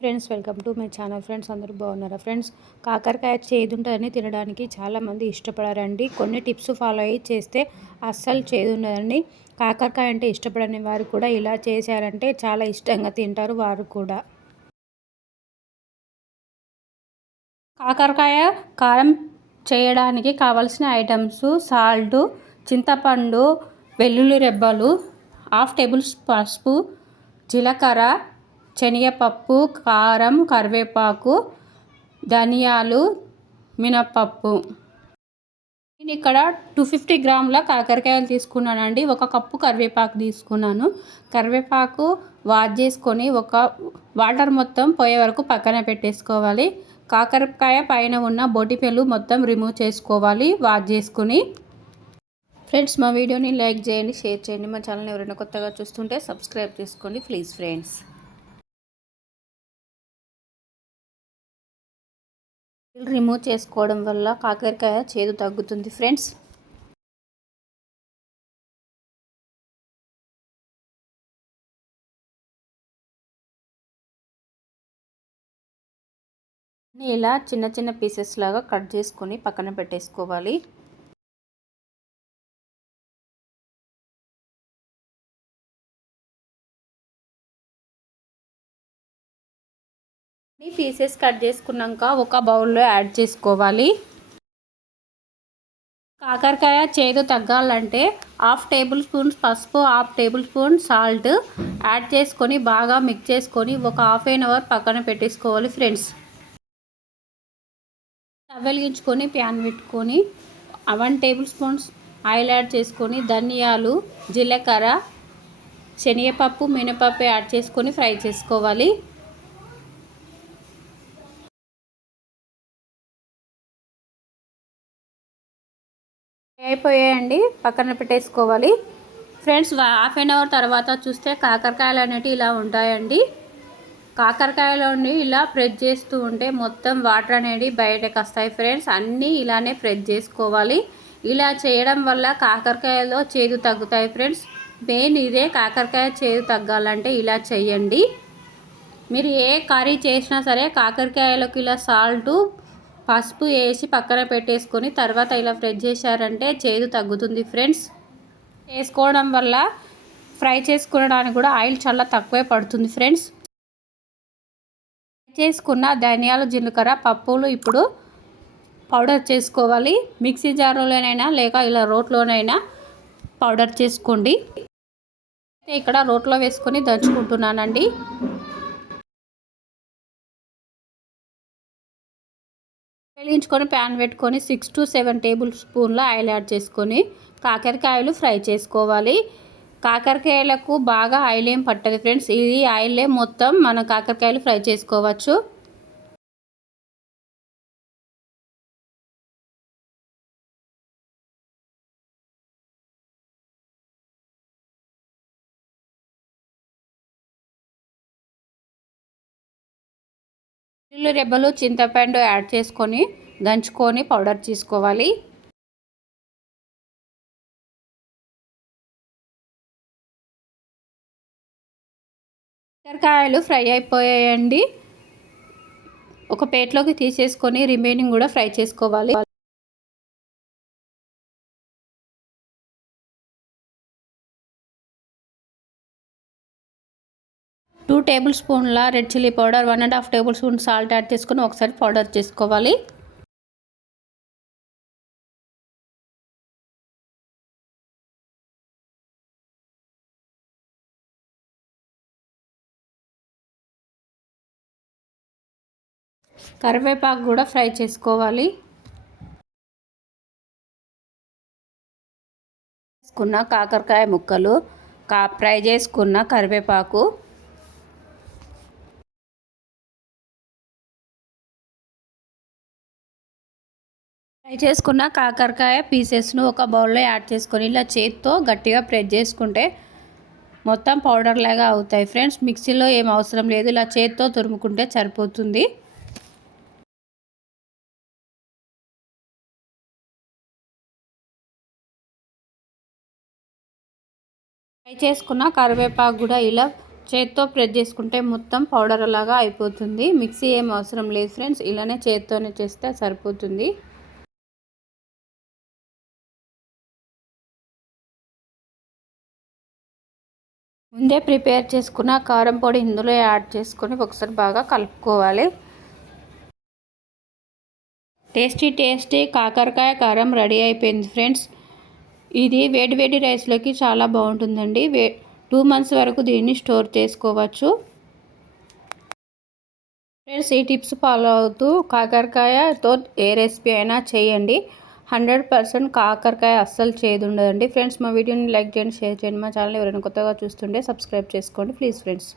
Friends, welcome to my channel. Friends, అందరూ బాగున్నారా? Friends, కాకరకాయ చేదు ఉంటుందని తినడానికి చాలామంది ఇష్టపడారండి. కొన్ని టిప్స్ ఫాలో అయ్యి చేస్తే అస్సలు చేదు ఉండదండి. కాకరకాయ అంటే ఇష్టపడని వారు కూడా ఇలా చేశారంటే చాలా ఇష్టంగా తింటారు వారు కూడా. కాకరకాయ కారం చేయడానికి కావలసిన ఐటమ్స్: సాల్ట్, చింతపండు, వెల్లుల్లి రెబ్బలు, హాఫ్ టేబుల్ పసుపు, జీలకర్ర, శనగపప్పు, కారం, కరివేపాకు, ధనియాలు, మినపప్పు. నేను ఇక్కడ 250 గ్రాముల కాకరకాయలు తీసుకున్నానండి. 1 కప్పు కరివేపాకు తీసుకున్నాను. కరివేపాకు వాష్ చేసుకొని వాటర్ మొత్తం పోయే వరకు పక్కన పెట్టేసుకోవాలి. కాకరకాయ పైన ఉన్న బొటిపెలు మొత్తం రిమూవ్ చేసుకోవాలి వాష్ చేసుకుని. ఫ్రెండ్స్, మా వీడియోని లైక్ చేయండి, షేర్ చేయండి. మా ఛానల్ ఎవరైనా కొత్తగా చూస్తుంటే సబ్స్క్రైబ్ చేసుకోండి ప్లీజ్ ఫ్రెండ్స్. రిమూవ్ చేసుకోవడం వల్ల కాకరకాయ చేదు తగ్గుతుంది ఫ్రెండ్స్. ఇలా చిన్న చిన్న పీసెస్ లాగా కట్ చేసుకొని పక్కన పెట్టేసుకోవాలి. ఈ పీసెస్ కట్ చేసుకున్నాక ఒక బౌల్లో యాడ్ చేసుకోవాలి. కాకరకాయ చేదు తగ్గాలంటే హాఫ్ టేబుల్ స్పూన్ పసుపు, half table spoon salt add చేసుకొని బాగా మిక్స్ చేసుకొని ఒక హాఫ్ ఎన్ అవర్ పక్కన పెట్టేసుకోవాలి ఫ్రెండ్స్. స్టవ్ వెలిగించుకొని ప్యాన్ పెట్టుకొని 1 టేబుల్ స్పూన్స్ ఆయిల్ యాడ్ చేసుకొని ధనియాలు, జీలకర్ర, శనగపప్పు, మినపప్పు యాడ్ చేసుకొని ఫ్రై చేసుకోవాలి. అయిపోయాయండి, పక్కన పెట్టేసుకోవాలి ఫ్రెండ్స్. హాఫ్ ఎన్ అవర్ తర్వాత చూస్తే కాకరకాయలు అనేవి ఇలా ఉంటాయండి. కాకరకాయలోని ఇలా ప్రెస్ చేస్తూ ఉంటే మొత్తం వాటర్ అనేది బయటకు వస్తాయి ఫ్రెండ్స్. అన్నీ ఇలానే ప్రెస్ చేసుకోవాలి. ఇలా చేయడం వల్ల కాకరకాయలో చేదు తగ్గుతాయి ఫ్రెండ్స్. మెయిన్ ఇదే, కాకరకాయ చేదు తగ్గాలంటే ఇలా చేయండి. మీరు ఏ కర్రీ చేసినా సరే కాకరకాయలకు ఇలా సాల్టు, పసుపు వేసి పక్కన పెట్టేసుకొని తర్వాత ఇలా ఫ్రై చేశారంటే చేదు తగ్గుతుంది ఫ్రెండ్స్. చేసుకోవడం వల్ల ఫ్రై చేసుకోవడానికి కూడా ఆయిల్ చాలా తక్కువే పడుతుంది ఫ్రెండ్స్. చేసుకున్న ధనియాలు, జీలకర్ర, పప్పులు ఇప్పుడు పౌడర్ చేసుకోవాలి. మిక్సీ జార్లోనైనా లేక ఇలా రోట్లోనైనా పౌడర్ చేసుకోండి. ఇక్కడ రోట్లో వేసుకొని దంచుకుంటున్నానండి. వెలిగించుకొని ప్యాన్ పెట్టుకొని 6 to 7 టేబుల్ స్పూన్ల ఆయిల్ యాడ్ చేసుకొని కాకరకాయలు ఫ్రై చేసుకోవాలి. కాకరకాయలకు బాగా ఆయిల్ ఏం పట్టదు ఫ్రెండ్స్. ఇది ఆయిలే మొత్తం మనం కాకరకాయలు ఫ్రై చేసుకోవచ్చు. వెల్లుల్లి రెబ్బలు, చింతపండు యాడ్ చేసుకొని దంచుకొని పౌడర్ చేసుకోవాలి. కాకరకాయలు ఫ్రై అయిపోయాయండి. ఒక ప్లేట్లోకి తీసేసుకొని రిమైనింగ్ కూడా ఫ్రై చేసుకోవాలి. 2 టేబుల్ స్పూన్ల red chilli powder, 1.5 table spoon salt add చేసుకొని ఒకసారి పౌడర్ చేసుకోవాలి. కరివేపాకు కూడా ఫ్రై చేసుకోవాలి. చేసుకున్న కాకరకాయ ముక్కలు, ఫ్రై చేసుకున్న కరివేపాకు, ఫ్రై చేసుకున్న కాకరకాయ పీసెస్ను ఒక బౌల్లో యాడ్ చేసుకొని ఇలా చేతితో గట్టిగా ప్రెస్ చేసుకుంటే మొత్తం పౌడర్ లాగా అవుతాయి ఫ్రెండ్స్. మిక్సీలో ఏం అవసరం లేదు, ఇలా చేతితో తురుముకుంటే సరిపోతుంది. ఫ్రై చేసుకున్న కరివేపాకు కూడా ఇలా చేత్తో ప్రెస్ చేసుకుంటే మొత్తం పౌడర్ లాగా అయిపోతుంది. మిక్సీ ఏం అవసరం లేదు ఫ్రెండ్స్, ఇలానే చేత్తోనే చేస్తే సరిపోతుంది. ముందే ప్రిపేర్ చేసుకున్న కారం పొడి ఇందులో యాడ్ చేసుకొని ఒకసారి బాగా కలుపుకోవాలి. టేస్టీ కాకరకాయ కారం రెడీ అయిపోయింది ఫ్రెండ్స్. ఇది వేడి వేడి రైస్లోకి చాలా బాగుంటుందండి. 2 months వరకు దీన్ని స్టోర్ చేసుకోవచ్చు. ఫ్రెండ్స్, ఈ టిప్స్ ఫాలో అవుతూ కాకరకాయతో ఏ రెసిపీ అయినా చేయండి. 100% కాకరకాయ అస్సలు చేదు ఉండదండి. ఫ్రెండ్స్, మా వీడియోని లైక్ చేయండి, షేర్ చేయండి. మా ఛానల్ ఎవరైనా కొత్తగా చూస్తుంటే సబ్స్క్రైబ్ చేసుకోండి ప్లీజ్ ఫ్రెండ్స్.